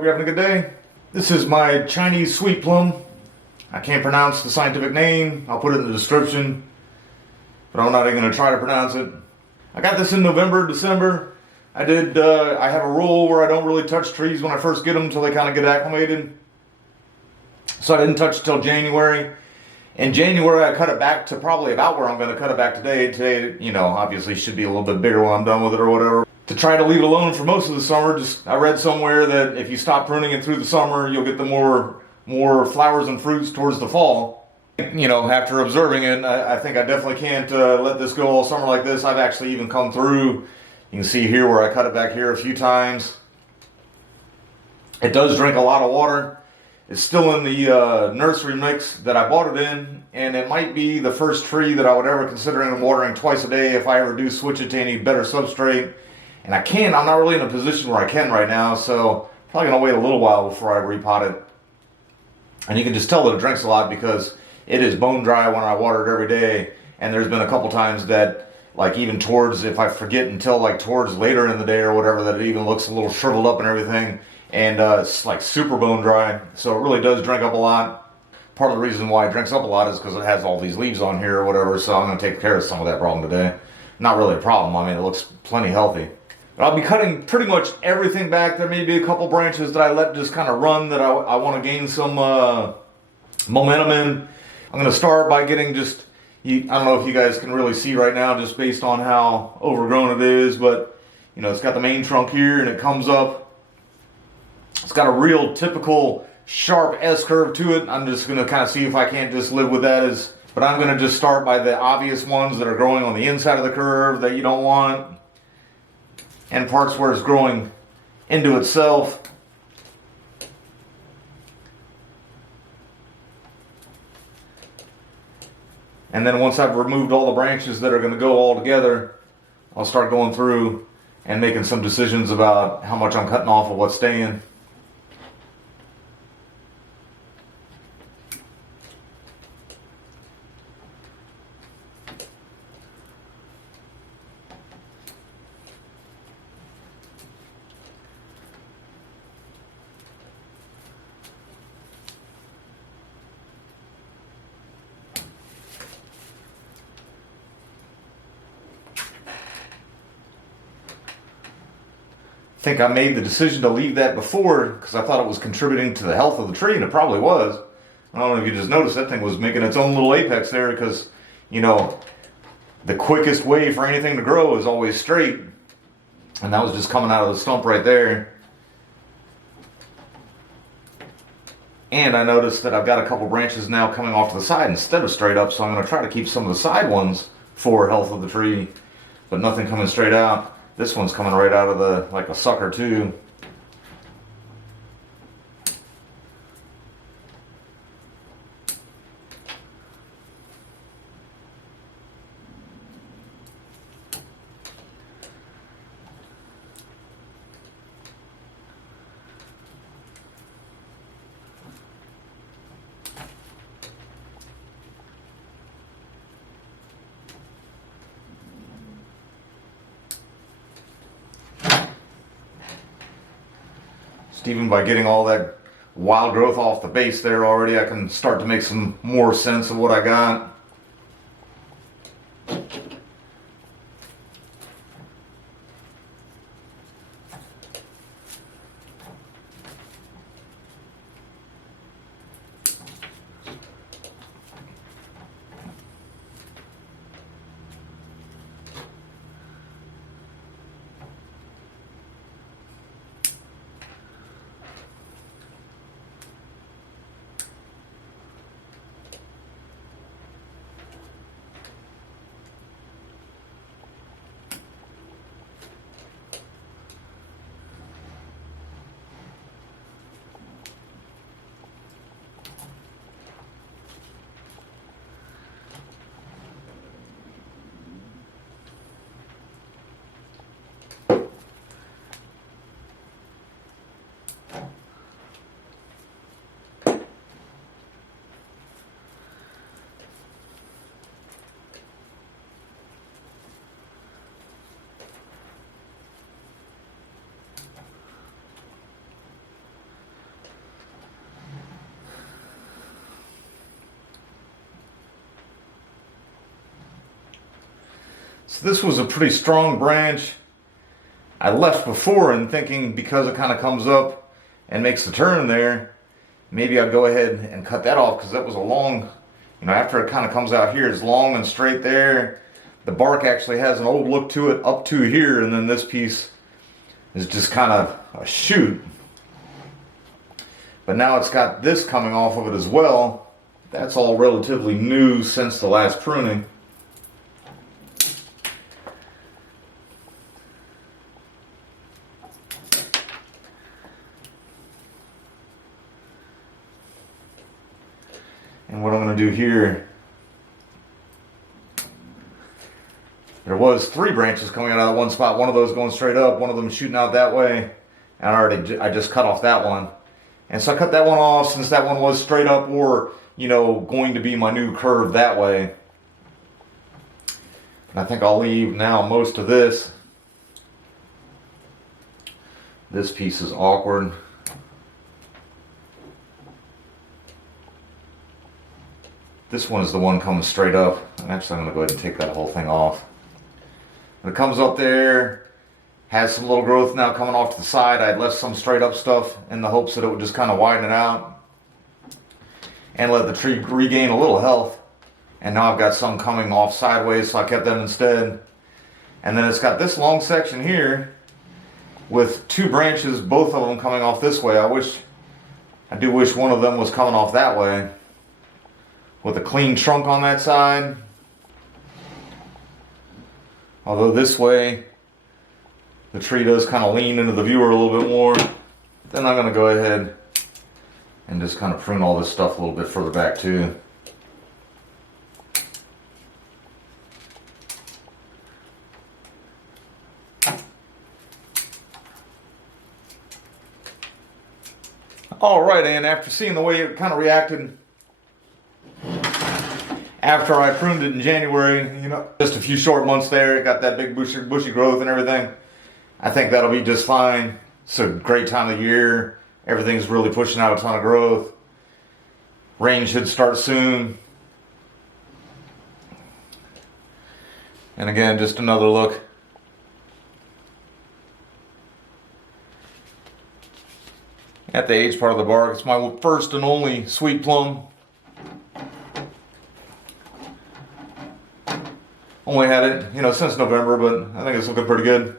hope you're having a good day. This is my Chinese Sweet Plum. I can't pronounce the scientific name. I'll put it in the description, but I'm not even going to try to pronounce it. I got this in November, December. I have a rule where I don't really touch trees when I first get them until they kind of get acclimated. So I didn't touch it till January. In January, I cut it back to probably about where I'm going to cut it back today. Today, obviously should be a little bit bigger when I'm done with it or whatever. To try to leave it alone for most of the summer, I read somewhere that if you stop pruning it through the summer, you'll get the more flowers and fruits towards the fall. After observing it, I think I definitely can't let this go all summer like this. I've actually even come through. You can see here where I cut it back here a few times. It does drink a lot of water. It's still in the nursery mix that I bought it in, and it might be the first tree that I would ever consider watering twice a day if I ever do switch it to any better substrate. And I'm not really in a position where I can right now, so probably going to wait a little while before I repot it. And you can just tell that it drinks a lot because it is bone dry when I water it every day. And there's been a couple times that, even towards, if I forget until towards later in the day or whatever, that it even looks a little shriveled up and everything. And it's super bone dry, so it really does drink up a lot. Part of the reason why it drinks up a lot is because it has all these leaves on here or whatever, so I'm going to take care of some of that problem today. Not really a problem. I mean, it looks plenty healthy. But I'll be cutting pretty much everything back. There may be a couple branches that I let just kind of run that I want to gain some momentum in. I'm going to start by getting I don't know if you guys can really see right now just based on how overgrown it is, but it's got the main trunk here and it comes up. It's got a real typical sharp S-curve to it. I'm just going to kind of see if I can't just live with that. But I'm going to just start by the obvious ones that are growing on the inside of the curve that you don't want. And parts where it's growing into itself. And then once I've removed all the branches that are going to go all together, I'll start going through and making some decisions about how much I'm cutting off of what's staying. I think I made the decision to leave that before because I thought it was contributing to the health of the tree, and it probably was. I don't know if you just noticed that thing was making its own little apex there because, the quickest way for anything to grow is always straight. And that was just coming out of the stump right there. And I noticed that I've got a couple branches now coming off to the side instead of straight up, so I'm going to try to keep some of the side ones for health of the tree, but nothing coming straight out. This one's coming right out of like a sucker too. Even by getting all that wild growth off the base there already, I can start to make some more sense of what I got. So this was a pretty strong branch. I left before and thinking because it kind of comes up and makes the turn there, maybe I'd go ahead and cut that off because that was a long, after it kind of comes out here, it's long and straight there. The bark actually has an old look to it up to here, and then this piece is just kind of a shoot. But now it's got this coming off of it as well. That's all relatively new since the last pruning. And what I'm going to do here, there was 3 branches coming out of that one spot. One of those going straight up, one of them shooting out that way. And I just cut off that one. And so I cut that one off since that one was straight up or, going to be my new curve that way. And I think I'll leave now most of this. This piece is awkward. This one is the one coming straight up. And actually, I'm going to go ahead and take that whole thing off. When it comes up there, has some little growth now coming off to the side. I had left some straight up stuff in the hopes that it would just kind of widen it out and let the tree regain a little health. And now I've got some coming off sideways, so I kept them instead. And then it's got this long section here with 2 branches, both of them coming off this way. I do wish one of them was coming off that way, with a clean trunk on that side. Although this way, the tree does kind of lean into the viewer a little bit more. Then I'm going to go ahead and just kind of prune all this stuff a little bit further back too. Alright, and after seeing the way it kind of reacted after I pruned it in January, just a few short months there, it got that big bushy growth and everything. I think that'll be just fine. It's a great time of year. Everything's really pushing out a ton of growth. Rain should start soon. And again, just another look. At the age part of the bark. It's my first and only sweet plum. Only had it, since November, but I think it's looking pretty good.